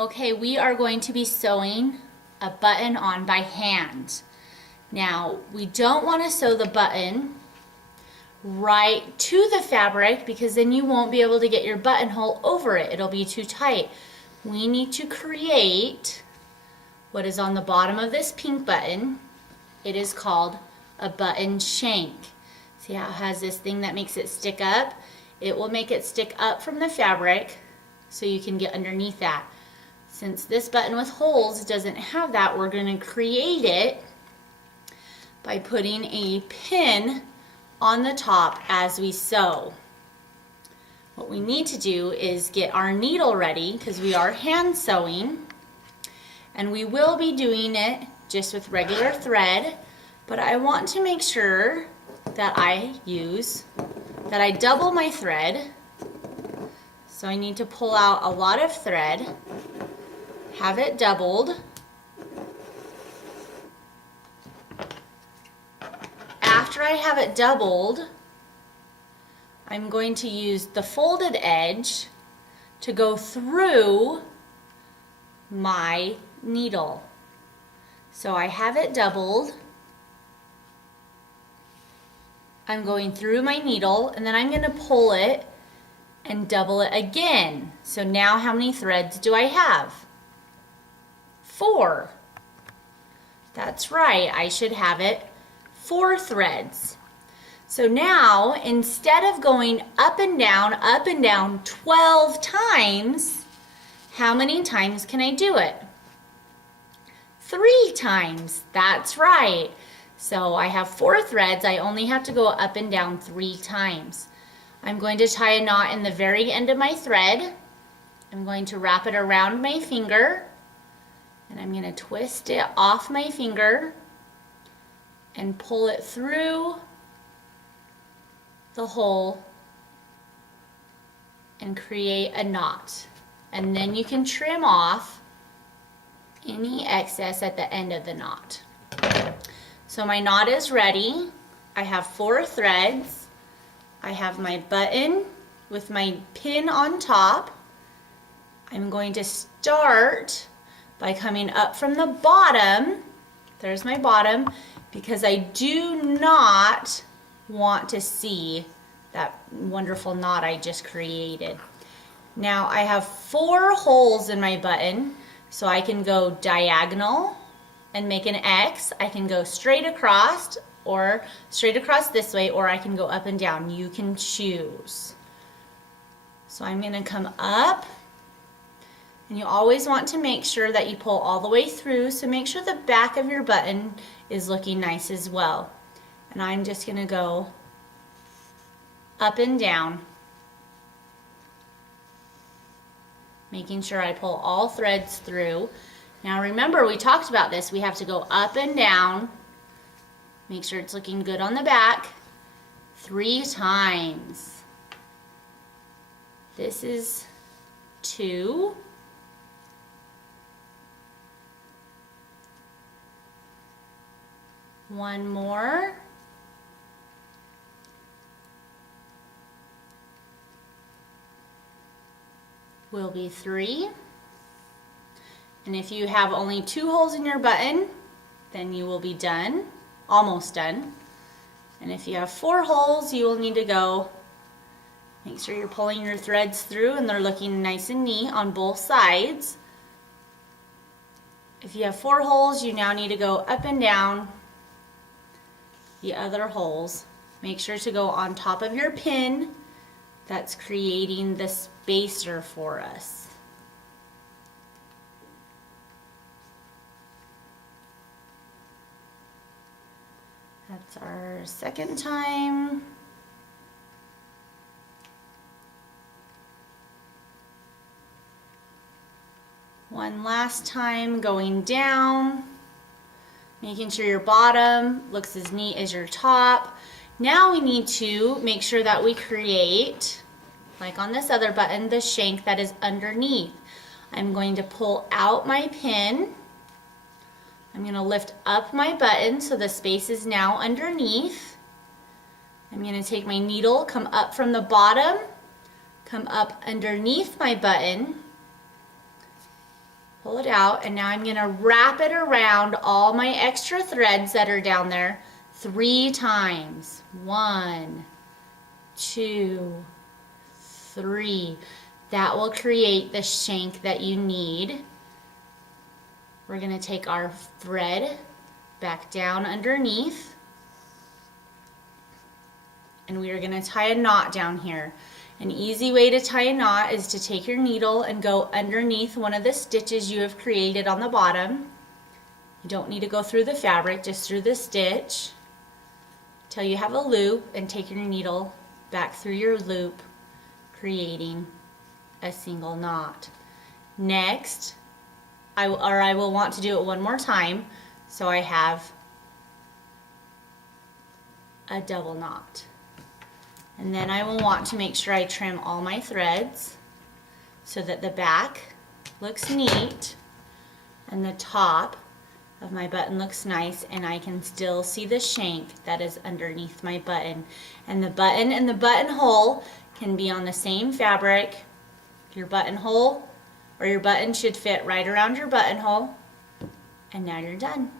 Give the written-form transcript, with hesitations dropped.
Okay, we are going to be sewing a button on by hand. Now, we don't want to sew the button right to the fabric because then you won't be able to get your buttonhole over it. It'll be too tight. We need to create what is on the bottom of this pink button. It is called a button shank. See how it has this thing that makes it stick up? It will make it stick up from the fabric so you can get underneath that. Since this button with holes doesn't have that, we're going to create it by putting a pin on the top as we sew. What we need to do is get our needle ready because we are hand sewing, and we will be doing it just with regular thread, but I want to make sure that I double my thread. So I need to pull out a lot of thread, have it doubled. After I have it doubled, I'm going to use the folded edge to go through my needle. So I have it doubled. I'm going through my needle, and then I'm going to pull it and double it again. So now how many threads do I have? 4. That's right, I should have it 4 threads. So now, instead of going up and down 12 times, how many times can I do it? 3 times, that's right. So I have 4 threads, I only have to go up and down 3 times. I'm going to tie a knot in the very end of my thread. I'm going to wrap it around my finger, and I'm going to twist it off my finger and pull it through the hole and create a knot. And then you can trim off any excess at the end of the knot. So my knot is ready. I have 4 threads. I have my button with my pin on top. I'm going to start by coming up from the bottom. There's my bottom, because I do not want to see that wonderful knot I just created. Now I have 4 holes in my button, so I can go diagonal and make an X. I can go straight across, or straight across this way, or I can go up and down. You can choose. So I'm going to come up, and you always want to make sure that you pull all the way through, so make sure the back of your button is looking nice as well. And I'm just going to go up and down, making sure I pull all threads through. Now remember, we talked about this. We have to go up and down. Make sure it's looking good on the back 3 times. This is 2. One more. Will be 3. And if you have only 2 holes in your button, then you will be done, almost done. And if you have 4 holes, you will need to go, make sure you're pulling your threads through and they're looking nice and neat on both sides. If you have 4 holes, you now need to go up and down the other holes. Make sure to go on top of your pin that's creating the spacer for us. That's our second time. One last time going down, making sure your bottom looks as neat as your top. Now we need to make sure that we create, like on this other button, the shank that is underneath. I'm going to pull out my pin. I'm going to lift up my button so the space is now underneath. I'm going to take my needle, come up from the bottom, come up underneath my button, Pull it out, and now I'm gonna wrap it around all my extra threads that are down there 3 times. 1, 2, 3. That will create the shank that you need. We're gonna take our thread back down underneath, and we are gonna tie a knot down here. An easy way to tie a knot is to take your needle and go underneath one of the stitches you have created on the bottom. You don't need to go through the fabric, just through the stitch till you have a loop, and take your needle back through your loop, creating a single knot. Next, I will want to do it one more time, so I have a double knot. And then I will want to make sure I trim all my threads so that the back looks neat and the top of my button looks nice, and I can still see the shank that is underneath my button. And the button and the buttonhole can be on the same fabric. Your buttonhole or your button should fit right around your buttonhole. And now you're done.